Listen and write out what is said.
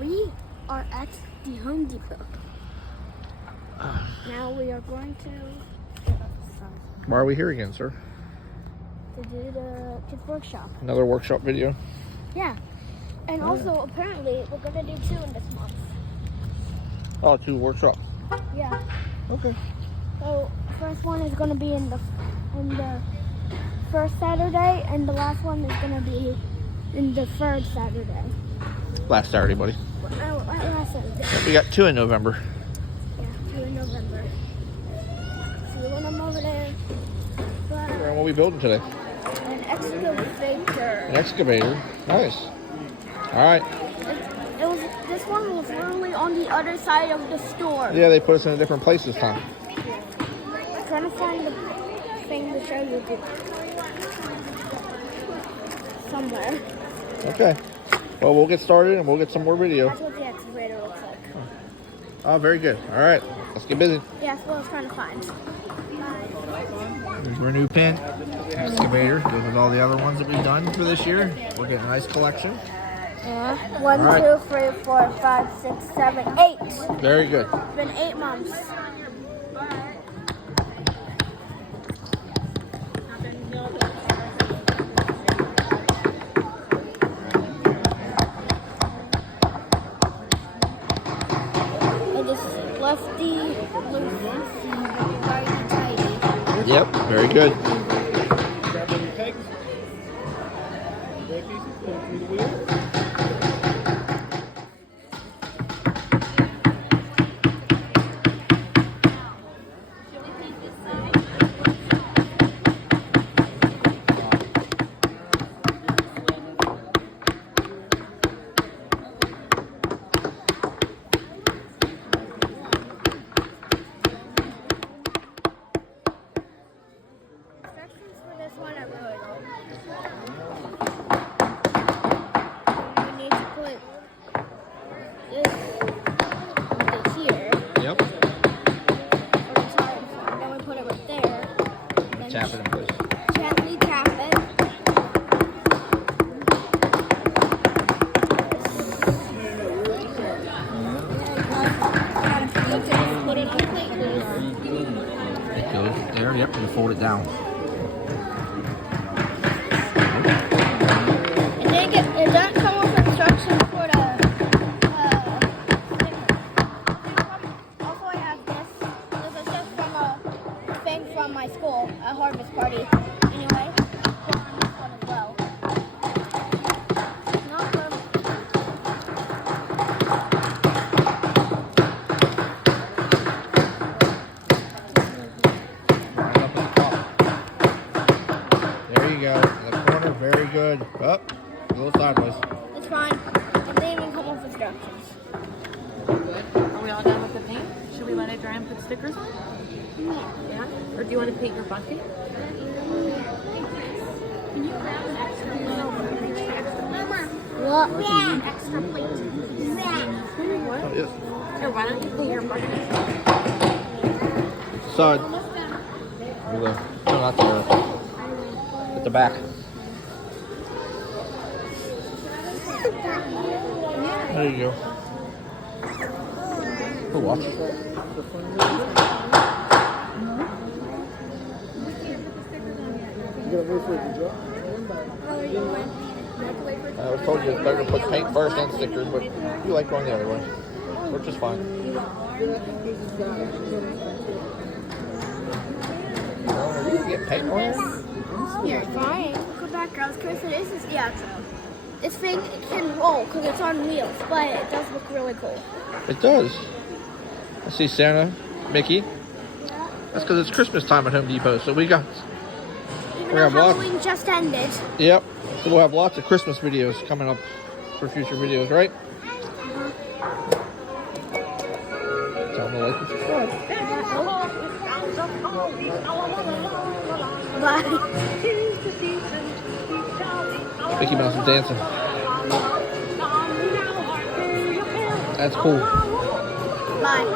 We are at the Home Depot. Now we are going to Why are we here again, sir? do the kids workshop. Another workshop video? Yeah. And also, apparently, we're going to do 2 in this month. Oh, 2 workshops. Yeah. Okay. So, first one is going to be in the first Saturday, and the last one is going to be in the 3rd Saturday. Last Saturday, buddy. Last Saturday. We got 2 in November. Yeah, 2 in November. See you when I'm over there. But, What are we building today? an excavator. An excavator. Nice. All right. This one was literally on the other side of the store. Yeah, they put us in a different place this time. I'm trying to find the thing to show you somewhere. Okay. Well, we'll get started and we'll get some more video. That's what the excavator looks like. Oh, very good. All right. Let's get busy. Yeah, that's what I was trying to find. Here's our new pen. Excavator. Goes with all the other ones that we've done for this year. We're getting a nice collection. Yeah. 1, All right. 2, 3, 4, 5, 6, 7, 8. Very good. It's been 8 months. I just left the loose very tidy. Yep. Very good. Grab on your pegs. Brake pieces, pull through the wheel. Instructions for this one are really good. You need to put this here. Yep. Or the top, and then we put it right there. Then Tap it in place. gently tap it. Put it on the plate, please. It goes there. Yep. And fold it down. It doesn't come with instructions for the sticker. Also, I have this. This is just from a thing from my school, a harvest party. Anyway, put on this one as well. Not perfect. Right up at the top. There you go. In the corner. Very good. Up. A little sideways. It's fine. It didn't even come with instructions. Are we all done with the paint? Should we let it dry and put stickers on? Yeah? Or do you want to paint your bucket? Can you grab an extra plate? What? Extra plate? What? Oh, yes. Here, why don't you paint your bucket? Side. No, not there. At the back. There you go. For watch. I was told you it's better to put paint first and stickers, but you like going the other way, which is fine. Well, are you gonna get paint on it? Here, fine. Go back, girls. Chris, this is the outro. This thing can roll because it's on wheels, but it does look really cool. It does. I see Santa, Mickey. That's because it's Christmas time at Home Depot, so we got. Even We though have lots. Halloween just ended. Yep. So we'll have lots of Christmas videos coming up for future videos, right? Tell them to like and subscribe. Bye. Mickey Mouse is dancing. That's cool. Bye.